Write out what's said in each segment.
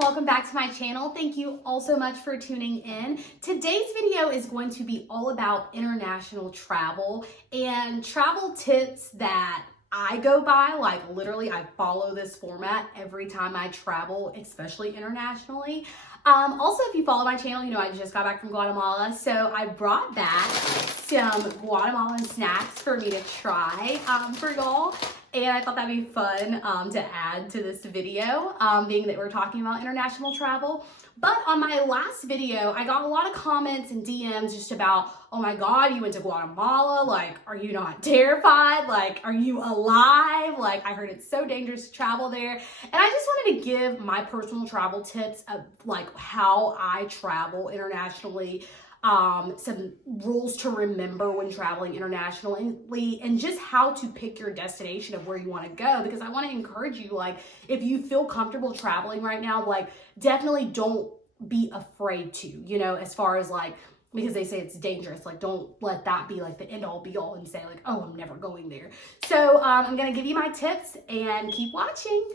welcome back to my channel. Thank you all so much for tuning in. Today's video is going to be all about international travel and travel tips that I go by. Like literally I follow this format every time I travel, especially internationally. Also, if you follow my channel, you know I just got back from Guatemala, so I brought back some Guatemalan snacks for me to try for y'all. And I thought that'd be fun to add to this video, being that we're talking about international travel. But on my last video, I got a lot of comments and DMs just about, oh my God, you went to Guatemala. Like, are you not terrified? Like, are you alive? Like, I heard it's so dangerous to travel there. And I just wanted to give my personal travel tips of like how I travel internationally, some rules to remember when traveling internationally, and just how to pick your destination of where you want to go, because I want to encourage you, like, if you feel comfortable traveling right now, like, definitely don't be afraid to, you know, as far as like, because they say it's dangerous, like, don't let that be like the end all be all and say like, oh, I'm never going there. So I'm gonna give you my tips and keep watching.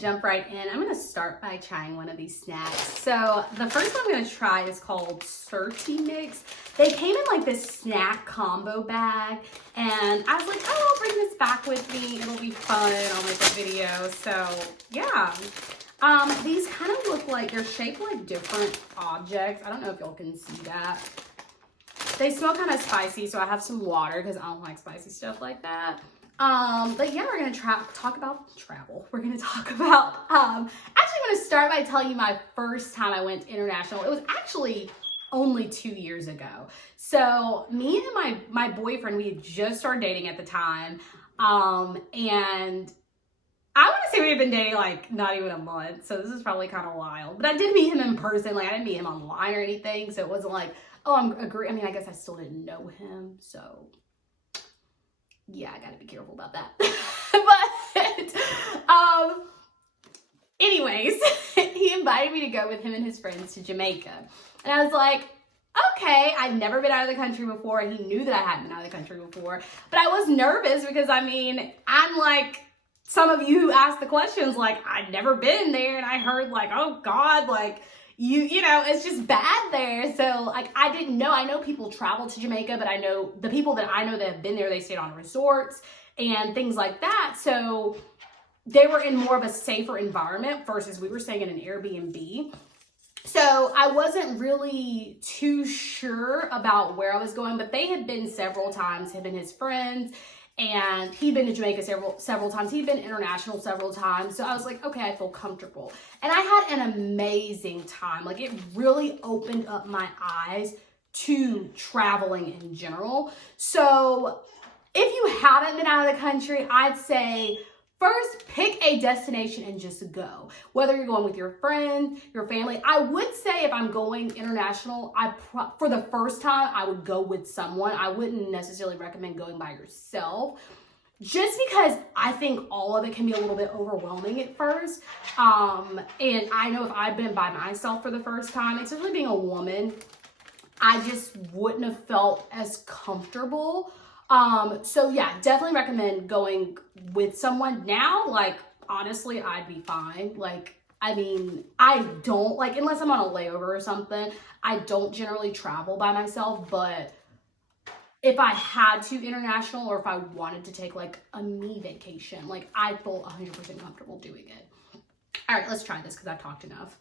Jump right in. I'm gonna start by trying one of these snacks. So the first one I'm gonna try is called Surti Mix. They came in like this snack combo bag, and I was like, oh, I'll bring this back with me. It'll be fun. I'll make a video. So yeah. These kind of look like they're shaped like different objects. I don't know if y'all can see that. They smell kind of spicy, so I have some water because I don't like spicy stuff like that. But yeah, we're gonna talk about travel. We're gonna talk about, actually I'm gonna start by telling you my first time I went international. It was actually only 2 years ago. So me and my boyfriend, we had just started dating at the time. And I want to say we've been dating like not even a month. So this is probably kind of wild, but I did meet him in person. Like I didn't meet him online or anything. So it wasn't like, oh, I mean, I guess I still didn't know him. So yeah, I gotta be careful about that. But anyways, he invited me to go with him and his friends to Jamaica. And I was like, okay, I've never been out of the country before. And he knew that I hadn't been out of the country before. But I was nervous because, I mean, I'm like some of you who asked the questions, like, I'd never been there. And I heard like, oh God, like, you know, it's just bad there. So like, I didn't know. I know people travel to Jamaica, but I know the people that I know that have been there, they stayed on resorts and things like that. So they were in more of a safer environment versus we were staying in an Airbnb. So I wasn't really too sure about where I was going, but they had been several times, him and his friends. And he'd been to Jamaica several times. He'd been international several times. So I was like, okay, I feel comfortable. And I had an amazing time. Like it really opened up my eyes to traveling in general. So if you haven't been out of the country, I'd say first pick a destination and just go. Whether you're going with your friends, your family. I would say if I'm going international, for the first time, I would go with someone. I wouldn't necessarily recommend going by yourself, just because I think all of it can be a little bit overwhelming at first. And I know if I'd been by myself for the first time, especially being a woman, I just wouldn't have felt as comfortable. So yeah, definitely recommend going with someone. Now, like, honestly, I'd be fine. Like, I mean, I don't, like, unless I'm on a layover or something, I don't generally travel by myself, but if I had to international, or if I wanted to take like a me vacation, like I feel 100% comfortable doing it. All right, let's try this because I've talked enough.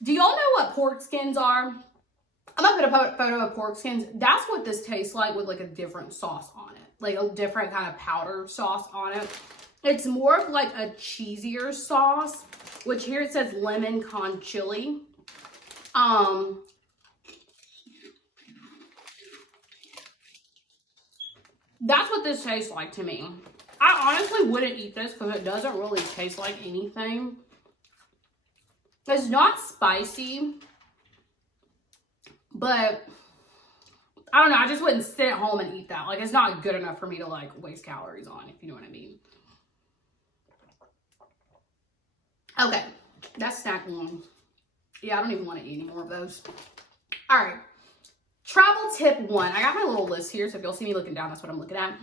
Do y'all know what pork skins are? I'm gonna put a photo of pork skins. That's what this tastes like with like a different sauce on it. Like a different kind of powder sauce on it. It's more of like a cheesier sauce, which here it says lemon con chili. That's what this tastes like to me. I honestly wouldn't eat this because it doesn't really taste like anything. It's not spicy, but I don't know. I just wouldn't sit at home and eat that. Like, it's not good enough for me to like waste calories on, if you know what I mean. Okay, that's snack one. Yeah, I don't even want to eat any more of those. All right, travel tip one. I got my little list here, so if you'll see me looking down, that's what I'm looking at.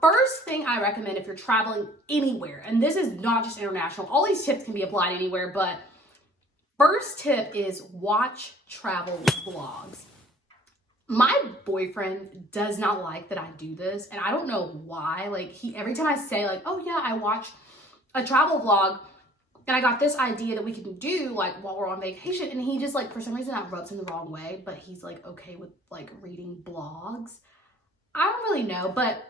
First thing I recommend if you're traveling anywhere, and this is not just international, all these tips can be applied anywhere, but first tip is watch travel vlogs. My boyfriend does not like that I do this, and I don't know why. Like, every time I say, like, oh yeah, I watch a travel vlog, and I got this idea that we can do, like, while we're on vacation, and he just, like, for some reason that rubs him the wrong way, but he's, like, okay with, like, reading blogs. I don't really know, but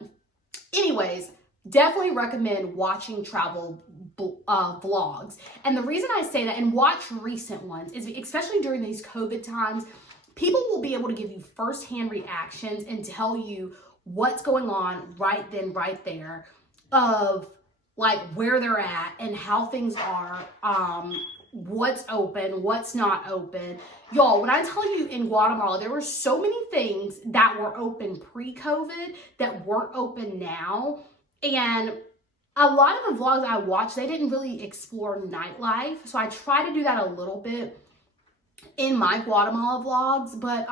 anyways, definitely recommend watching travel vlogs. And the reason I say that, and watch recent ones, is especially during these COVID times, people will be able to give you firsthand reactions and tell you what's going on right then, right there, of like where they're at and how things are, what's open, what's not open. Y'all, when I tell you in Guatemala, there were so many things that were open pre-COVID that weren't open now. And a lot of the vlogs I watched, they didn't really explore nightlife. So I try to do that a little bit in my Guatemala vlogs, but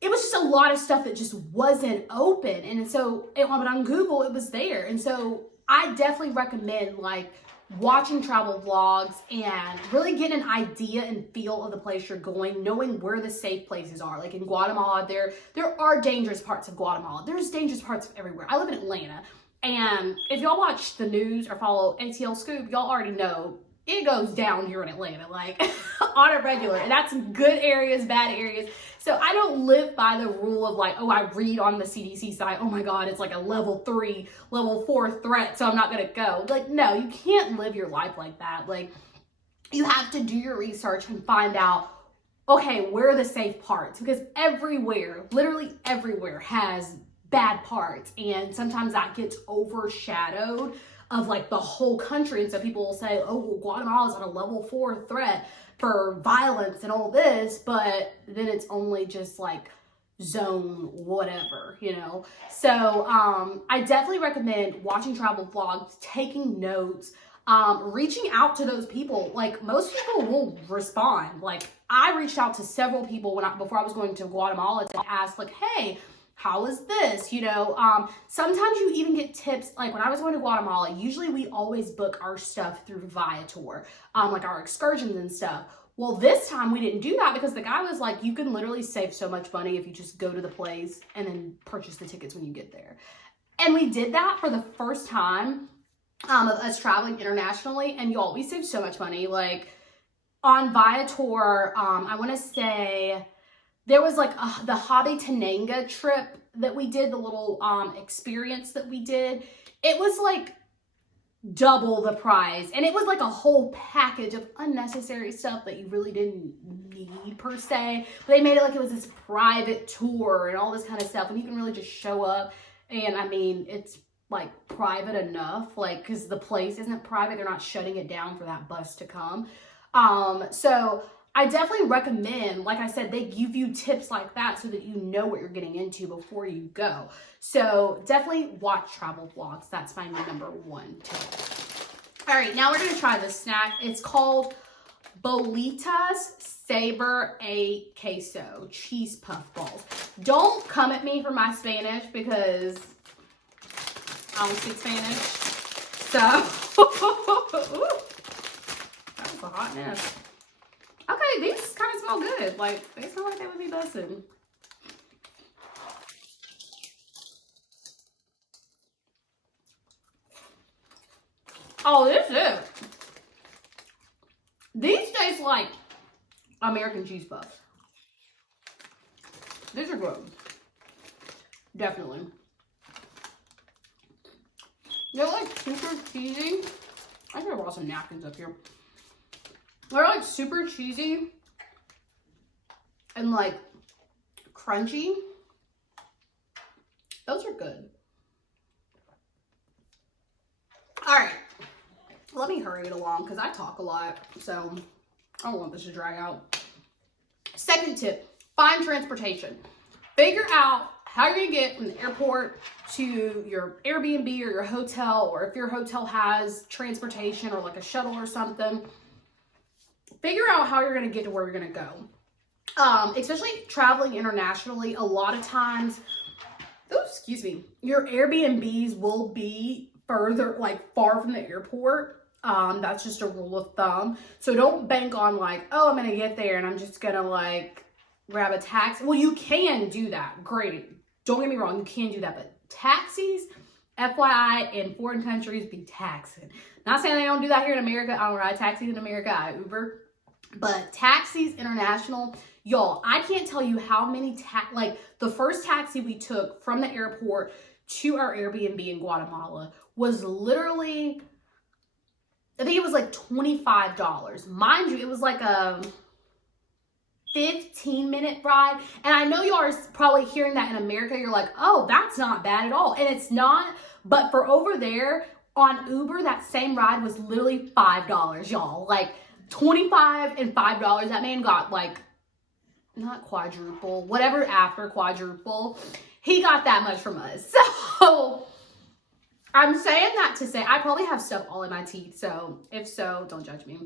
it was just a lot of stuff that just wasn't open. And so, but on Google, it was there. And so I definitely recommend like watching travel vlogs and really getting an idea and feel of the place you're going, knowing where the safe places are. Like in Guatemala, there are dangerous parts of Guatemala. There's dangerous parts everywhere. I live in Atlanta, and if y'all watch the news or follow ATL Scoop, y'all already know it goes down here in Atlanta, like on a regular. And that's good areas, bad areas. So I don't live by the rule of like, oh, I read on the CDC site, oh my God, it's like a level 3, level 4 threat, so I'm not gonna go. Like, no, you can't live your life like that. Like, you have to do your research and find out, okay, where are the safe parts? Because everywhere, literally everywhere has bad parts. And sometimes that gets overshadowed of like the whole country. And so people will say, oh, well, Guatemala is on a level 4 threat for violence and all this, but then it's only just like zone whatever, you know? So I definitely recommend watching travel vlogs, taking notes, reaching out to those people. Like, most people will respond. Like, I reached out to several people before I was going to Guatemala to ask, like, hey, how is this? You know, sometimes you even get tips. Like when I was going to Guatemala, usually we always book our stuff through Viator, like our excursions and stuff. Well, this time we didn't do that because the guy was like, you can literally save so much money if you just go to the place and then purchase the tickets when you get there. And we did that for the first time of us traveling internationally. And y'all, we saved so much money. Like on Viator, I want to say, there was like the Hobby Tenanga trip that we did, the little experience that we did. It was like double the price. And it was like a whole package of unnecessary stuff that you really didn't need per se. But they made it like it was this private tour and all this kind of stuff. And you can really just show up. And I mean, it's like private enough, like, because the place isn't private. They're not shutting it down for that bus to come. So I definitely recommend, like I said, they give you tips like that so that you know what you're getting into before you go. So definitely watch travel vlogs. That's my number 1 tip. All right, now we're going to try this snack. It's called Bolitas Saber a Queso cheese puff balls. Don't come at me for my Spanish because I don't speak Spanish. So, that was a hot mess. Okay, these kind of smell good. Like, they smell like they would be busting. Oh, this is it. These taste like American cheese puffs. These are good. Definitely. They're like super cheesy. I should have brought some napkins up here. They're like super cheesy and like crunchy. Those are good. All right, let me hurry it along because I talk a lot, so I don't want this to drag out. Second tip, find transportation. Figure out how you're gonna get from the airport to your Airbnb or your hotel, or if your hotel has transportation or like a shuttle or something. Figure out how you're gonna get to where you're gonna go. Especially traveling internationally, a lot of times, your Airbnbs will be further, like far from the airport. That's just a rule of thumb. So don't bank on like, oh, I'm gonna get there and I'm just gonna like grab a taxi. Well, you can do that. Great. Don't get me wrong, you can do that, but taxis, FYI, in foreign countries be taxing. Not saying they don't do that here in America. I don't ride taxis in America, I Uber. But taxis international, y'all, I can't tell you how many, like the first taxi we took from the airport to our Airbnb in Guatemala was literally, I think it was like $25. Mind you, it was like a 15-minute ride. And I know y'all are probably hearing that in America. You're like, oh, that's not bad at all. And it's not. But for over there on Uber, that same ride was literally $5, y'all. Like $25 and $5. That man got like, not quadruple, whatever after quadruple. He got that much from us. So I'm saying that to say I probably have stuff all in my teeth. So if so, don't judge me.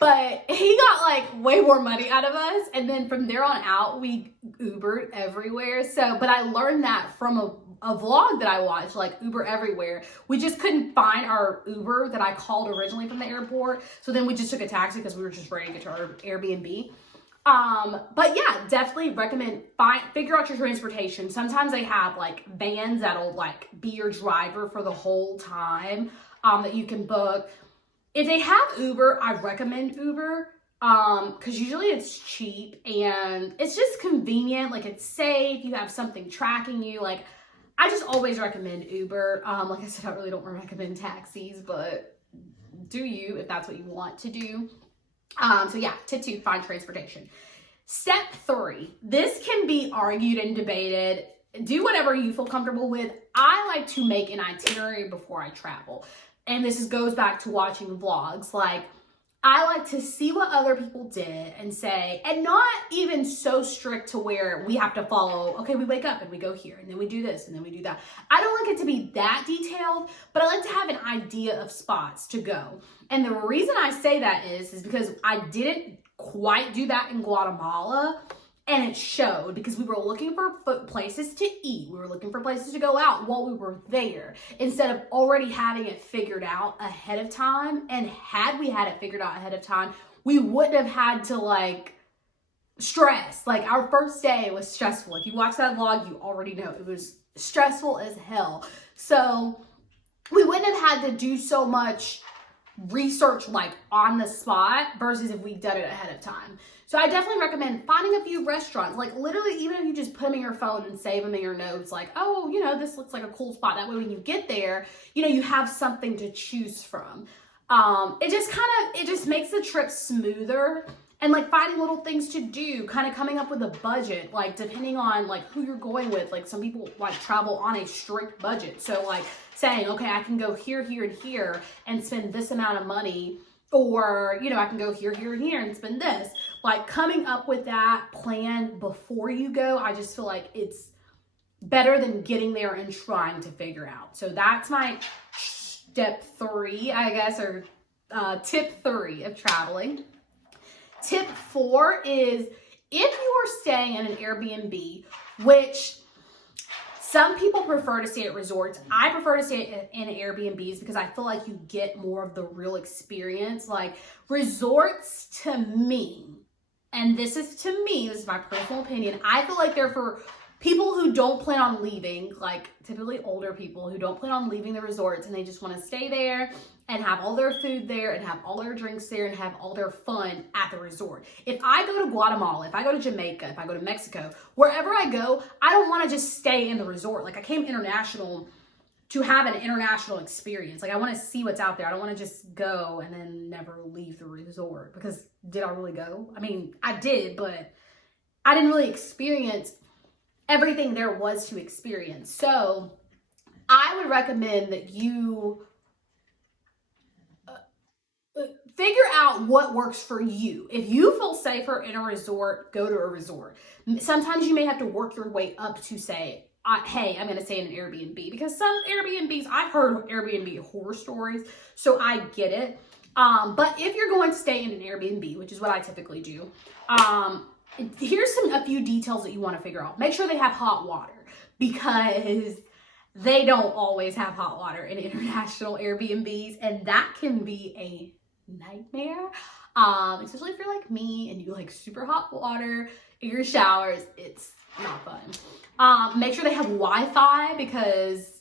But he got like way more money out of us. And then from there on out, we Ubered everywhere. So, but I learned that from a vlog that I watched, like Uber everywhere. We just couldn't find our Uber that I called originally from the airport. So then we just took a taxi because we were just ready to get to our Airbnb. But yeah, definitely recommend figure out your transportation. Sometimes they have like vans that'll like be your driver for the whole time, that you can book. If they have Uber, I recommend Uber, because usually it's cheap and it's just convenient. Like it's safe. You have something tracking you. Like I just always recommend Uber. Like I said, I really don't recommend taxis, but do you if that's what you want to do. So yeah, tip 2, find transportation. Step 3, this can be argued and debated. Do whatever you feel comfortable with. I like to make an itinerary before I travel. And this goes back to watching vlogs. Like, I like to see what other people did and say, and not even so strict to where we have to follow, okay, we wake up and we go here, and then we do this, and then we do that. I don't like it to be that detailed, but I like to have an idea of spots to go. And the reason I say that is because I didn't quite do that in Guatemala. And it showed because we were looking for places to eat. We were looking for places to go out while we were there instead of already having it figured out ahead of time. And had we had it figured out ahead of time, we wouldn't have had to like stress. Like our first day was stressful. If you watch that vlog, you already know it was stressful as hell. So we wouldn't have had to do so much research like on the spot versus if we'd done it ahead of time. So I definitely recommend finding a few restaurants, like literally even if you just put them in your phone and save them in your notes, like, oh, you know, this looks like a cool spot. That way when you get there, you know, you have something to choose from. It just makes the trip smoother, and like finding little things to do, kind of coming up with a budget, like depending on like who you're going with. Like some people like travel on a strict budget. So like saying, okay, I can go here, here, and here and spend this amount of money, or, you know, I can go here, here, and here and spend this. Like coming up with that plan before you go, I just feel like it's better than getting there and trying to figure out. So that's my step 3, I guess, or tip 3 of traveling. Tip 4 is if you are staying in an Airbnb, which some people prefer to stay at resorts. I prefer to stay in Airbnbs because I feel like you get more of the real experience. Like resorts to me, and this is my personal opinion, I feel like they're for people who don't plan on leaving, like typically older people who don't plan on leaving the resorts and they just want to stay there and have all their food there and have all their drinks there and have all their fun at the resort. If I go to Guatemala, if I go to Jamaica, if I go to Mexico, wherever I go, I don't want to just stay in the resort. Like I came international to have an international experience. Like I want to see what's out there. I don't want to just go and then never leave the resort, because did I really go? I mean, I did, but I didn't really experience everything there was to experience. So I would recommend that you figure out what works for you. If you feel safer in a resort, go to a resort. Sometimes you may have to work your way up to say, hey, I'm going to stay in an Airbnb, because some Airbnbs, I've heard Airbnb horror stories, so I get it. But if you're going to stay in an Airbnb, which is what I typically do, here's a few details that you want to figure out. Make sure they have hot water, because they don't always have hot water in international Airbnbs, and that can be a nightmare. Especially if you're like me and you like super hot water in your showers, it's not fun. Make sure they have Wi-Fi, because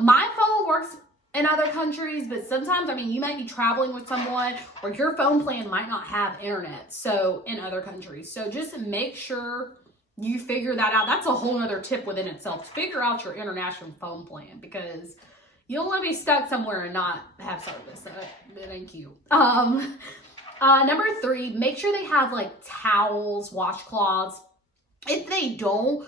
my phone works in other countries, but sometimes, I mean, you might be traveling with someone or your phone plan might not have internet, so in other countries. So just make sure you figure that out. That's a whole other tip within itself. Figure out your international phone plan, because you don't want to be stuck somewhere and not have service. It ain't cute. Number 3, make sure they have like towels, washcloths. If they don't,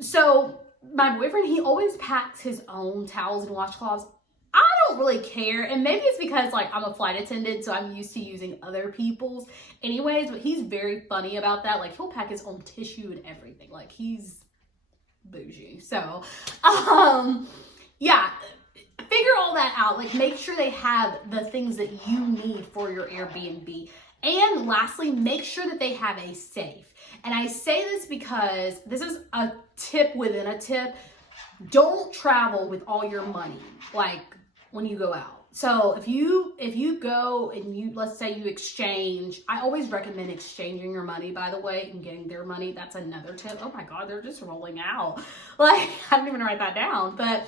so my boyfriend, he always packs his own towels and washcloths. I don't really care, and maybe it's because like I'm a flight attendant, so I'm used to using other people's anyways, but he's very funny about that. Like, he'll pack his own tissue and everything. Like, he's bougie. So yeah, figure all that out. Like, make sure they have the things that you need for your Airbnb. And lastly, make sure that they have a safe. And I say this because this is a tip within a tip. Don't travel with all your money, like, when you go out. So if you go and let's say you exchange, I always recommend exchanging your money, by the way, and getting their money. That's another tip. Oh my God, they're just rolling out. Like, I didn't even write that down. But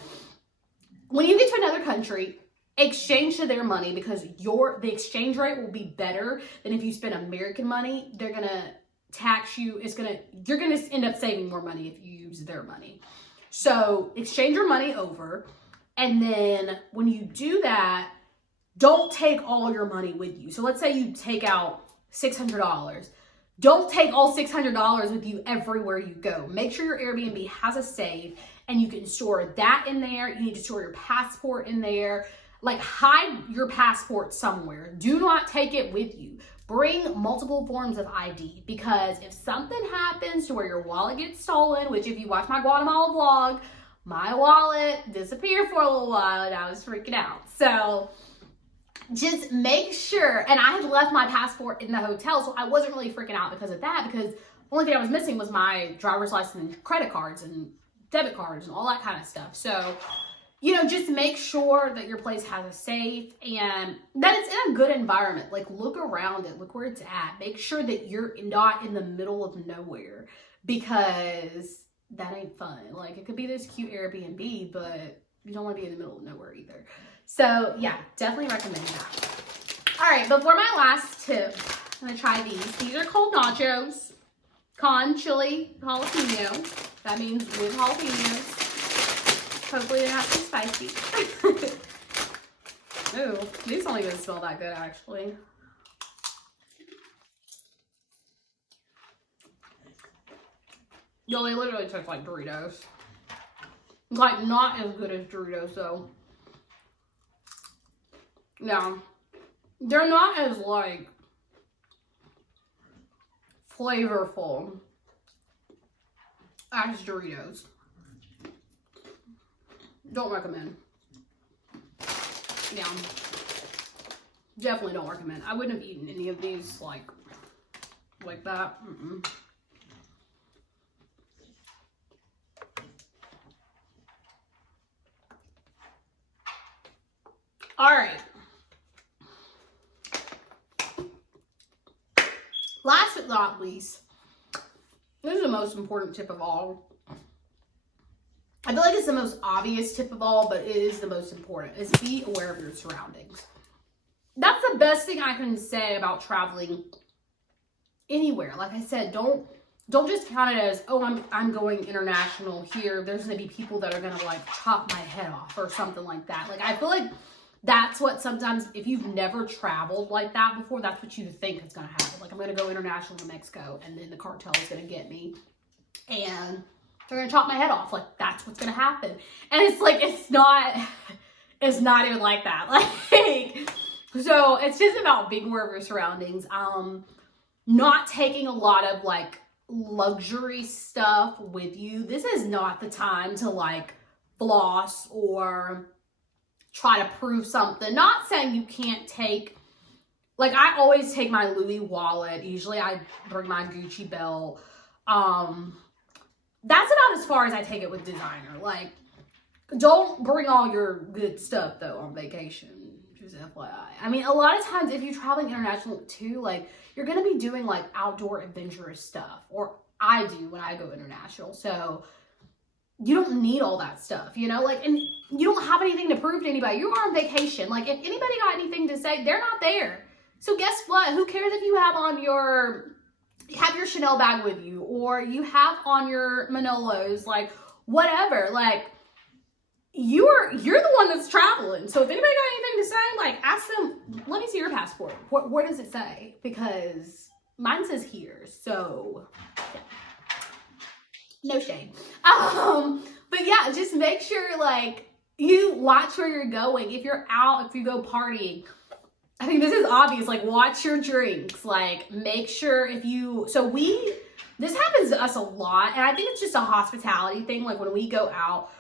when you get to another country, exchange to their money, because the exchange rate will be better than if you spend American money. They're gonna tax you. You're gonna end up saving more money if you use their money. So exchange your money over, and then when you do that, don't take all your money with you. So let's say you take out $600. Don't take all $600 with you everywhere you go. Make sure your Airbnb has a safe, and you can store that in there. You need to store your passport in there. Like, hide your passport somewhere. Do not take it with you. Bring multiple forms of ID, because if something happens to where your wallet gets stolen, which if you watch my Guatemala vlog, my wallet disappeared for a little while and I was freaking out. So just make sure, and I had left my passport in the hotel, so I wasn't really freaking out because of that, because the only thing I was missing was my driver's license and credit cards and debit cards and all that kind of stuff. So, you know, just make sure that your place has a safe and that it's in a good environment. Like, look around it, look where it's at. Make sure that you're not in the middle of nowhere, because that ain't fun. Like, it could be this cute Airbnb, but you don't want to be in the middle of nowhere either. So yeah, definitely recommend that. All right, before my last tip, I'm gonna try these. These are cold nachos, con chili jalapeno. That means with jalapenos. Hopefully they're not too spicy. Ooh, these don't even smell that good, actually. Yo, they literally taste like Doritos. Like, not as good as Doritos, though. Yeah. They're not as, like, flavorful as Doritos. Don't recommend. Yeah. Definitely don't recommend. I wouldn't have eaten any of these, like that. Mm-mm. All right. Last but not least, this is the most important tip of all. I feel like it's the most obvious tip of all, but it is the most important, is be aware of your surroundings. That's the best thing I can say about traveling anywhere. Like I said, don't just count it as, oh, I'm going international here. There's going to be people that are going to, like, chop my head off or something like that. Like, I feel like that's what sometimes, if you've never traveled like that before, that's what you think is going to happen. Like, I'm going to go international to Mexico, and then the cartel is going to get me, and they're going to chop my head off. Like, that's what's going to happen. And it's like, it's not even like that. Like, So it's just about being aware of your surroundings. Not taking a lot of like luxury stuff with you. This is not the time to like floss or try to prove something. Not saying you can't take, like I always take my Louis wallet. Usually I bring my Gucci belt. That's about as far as I take it with designer. Like, don't bring all your good stuff though on vacation. Just FYI. I mean, a lot of times if you're traveling international too, like you're gonna be doing like outdoor adventurous stuff, or I do when I go international. So you don't need all that stuff, you know, like, and you don't have anything to prove to anybody. You are on vacation. Like if anybody got anything to say, they're not there. So guess what? Who cares if you have on your Chanel bag with you, or you have on your Manolos, like whatever, like you're the one that's traveling. So if anybody got anything to say, like ask them, let me see your passport. Where does it say? Because mine says here. So yeah. No shame. But yeah, just make sure like you watch where you're going. If you're out, if you go partying, I think this is obvious, like watch your drinks, like make sure if you, this happens to us a lot, and I think it's just a hospitality thing. Like when we go out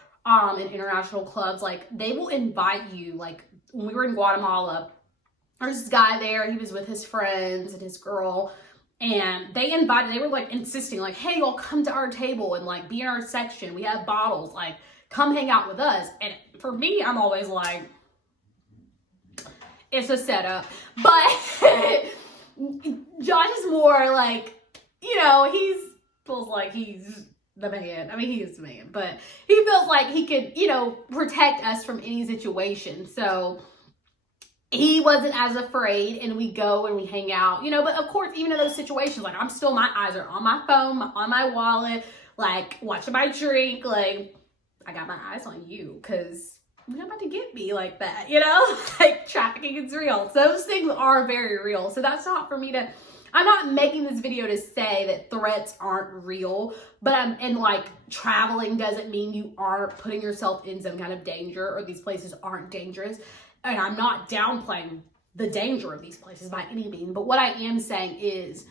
in international clubs, like they will invite you. Like when we were in Guatemala, there's this guy there, he was with his friends and his girl, and they were like insisting like, hey, y'all come to our table and like be in our section. We have bottles, like come hang out with us. And for me, I'm always like, it's a setup. But Josh is more like, you know, feels like he's the man. I mean, he is the man, but he feels like he could, you know, protect us from any situation. So he wasn't as afraid, and we go and we hang out, you know. But of course, even in those situations, like my eyes are on my phone, on my wallet, like watching my drink. Like I got my eyes on you because you're not about to get me like that, you know. Like trafficking is real. So those things are very real. So that's not for me to, I'm not making this video to say that threats aren't real, but and like traveling doesn't mean you aren't putting yourself in some kind of danger, or these places aren't dangerous. And I'm not downplaying the danger of these places by any means. But what I am saying is,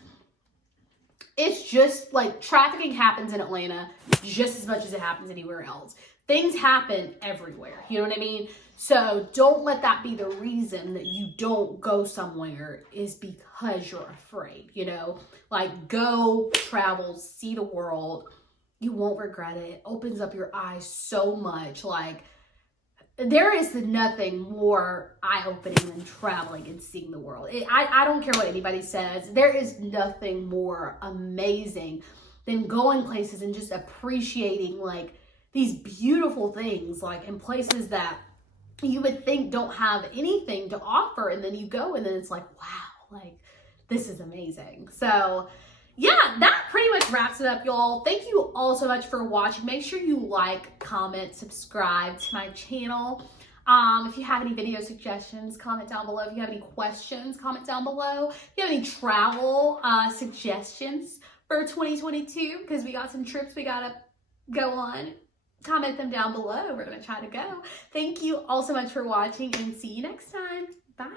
it's just like trafficking happens in Atlanta just as much as it happens anywhere else. Things happen everywhere. You know what I mean? So don't let that be the reason that you don't go somewhere, is because you're afraid, you know? Like go travel, see the world. You won't regret it. It opens up your eyes so much. Like, there is nothing more eye-opening than traveling and seeing the world. I don't care what anybody says. There is nothing more amazing than going places and just appreciating like these beautiful things, like in places that you would think don't have anything to offer, and then you go and then it's like, wow, like this is amazing. So yeah, that pretty much wraps it up, y'all. Thank you all so much for watching. Make sure you like, comment, subscribe to my channel. If you have any video suggestions, comment down below. If you have any questions, comment down below. If you have any travel suggestions for 2022, because we got some trips we gotta go on, comment them down below. We're gonna try to go. Thank you all so much for watching, and see you next time. Bye.